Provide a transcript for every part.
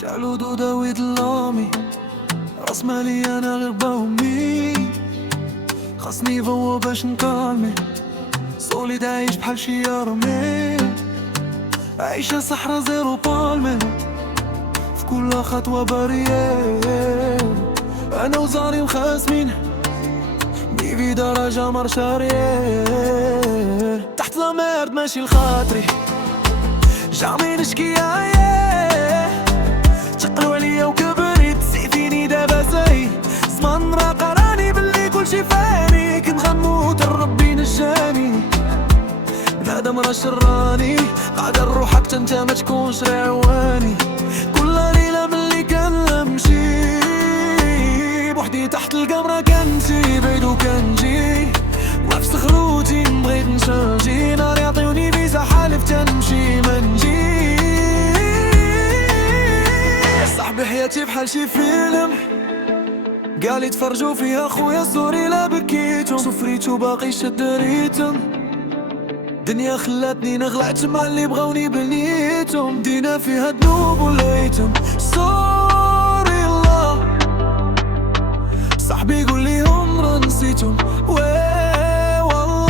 شعلو دودة ويدلامي راس مالي انا غير بومي خاصني فوا باش نكالمي سوليد عايش بحال شي رمي عايشة صحرا زيرو بالمي في كل خطوة بارير انا وزاري مخاسمين بيبي درجة مارشارير تحت لا ميرد ماشي لخاطري جامي نشكي تقلو عليا وكبريت سيفيني دابا زي زمان راه قراني باللي كلشي فاني كنت غنموت ربي نجاني بنادم راه شراني قادر روحك حتى انت ما تكونش رواني كل ليلة ملي كنمشي بوحدي تحت القمرة كنمشي بعيد وكنجي نفس خروجي بغيت نشانجي نار يعطيوني فيزا حالف تنمشي منجي صاحبي حياتي بحال شي فيلم قالي تفرجوا فيها خويا سوري لا بكيتو سفريتو باقي شد ريتم دنيا خلاتني نغلعت مع اللي بغاوني بنيتهم دينا فيها ذنوب وليتم سوري الله صاحبي يقول ليهم راه نسيتهم والله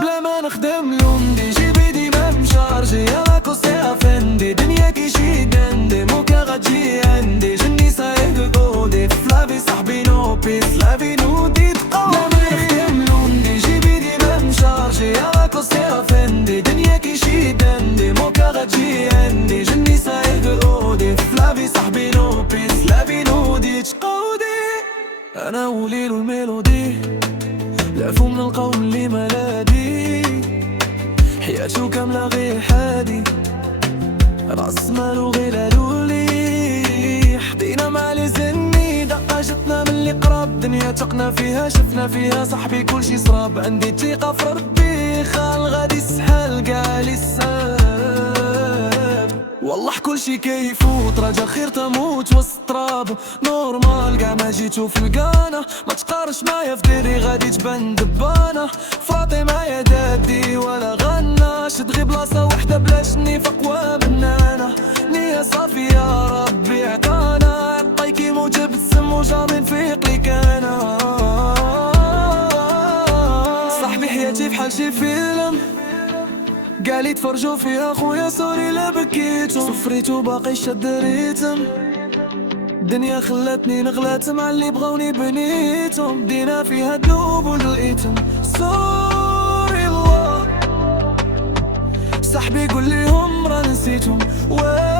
بلا ما نخدم لوندي جيبي ديما مشارجي يا كوستي افندي دنيا كي شي دندي موكا غتجي عندي جني صايق قودي فلافي صاحبي نو بيس لافي نودي تقودي بلا ما نخدم لوندي جيبي ديما مشارجي يا كوستي افندي دنيا كي شي دندي موكا غتجي عندي جني صايق قودي فلافي صاحبي نو بيس لافي نودي تقودي انا وليل والميلودي لعفو من القوم اللي ملادي حياته كاملة غير حادي راس مالو غير لالولي حطينا مع لي زني دقة جتنا من اللي قراب دنيا تقنا فيها شفنا فيها صاحبي كلشي صراب عندي ثقة في ربي خال غادي يسحل قالي الساب والله كلشي كيفوت رجا خير تموت وسط التراب نورمال كاع ما جيتو في القانا ما تقارش معايا في ديري غادي تبان دبانة فاطمة يا دادي ولا غنى شد غي بلاصة وحدة بلاش نفق ومنانا نية صافي يا ربي عطانا عطاي كي موجب السم وجامي نفيق ليك انا صاحبي حياتي بحال شي فيلم قالي تفرجوا فيها خويا سوري لا بكيتو سفريتو باقي شد ريتم دنيا خلاتني نغلات مع اللي بغاوني بنيتهم دينا فيها ذنوب ولقيتهم سوري الله صاحبي قول ليهم راه نسيتهم والله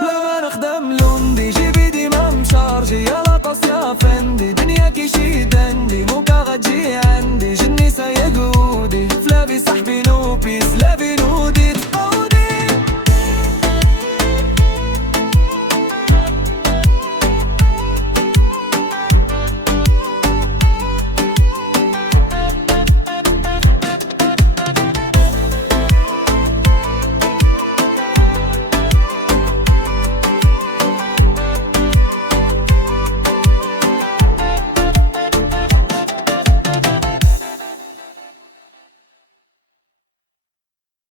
بلا ما نخدم لوندي جيبي ديما مشارجي يا لاطاس يا فندي دنيا كي شي دندي موكا غتجي عندي جني سايق ودي فلافي صاحبي نو بيس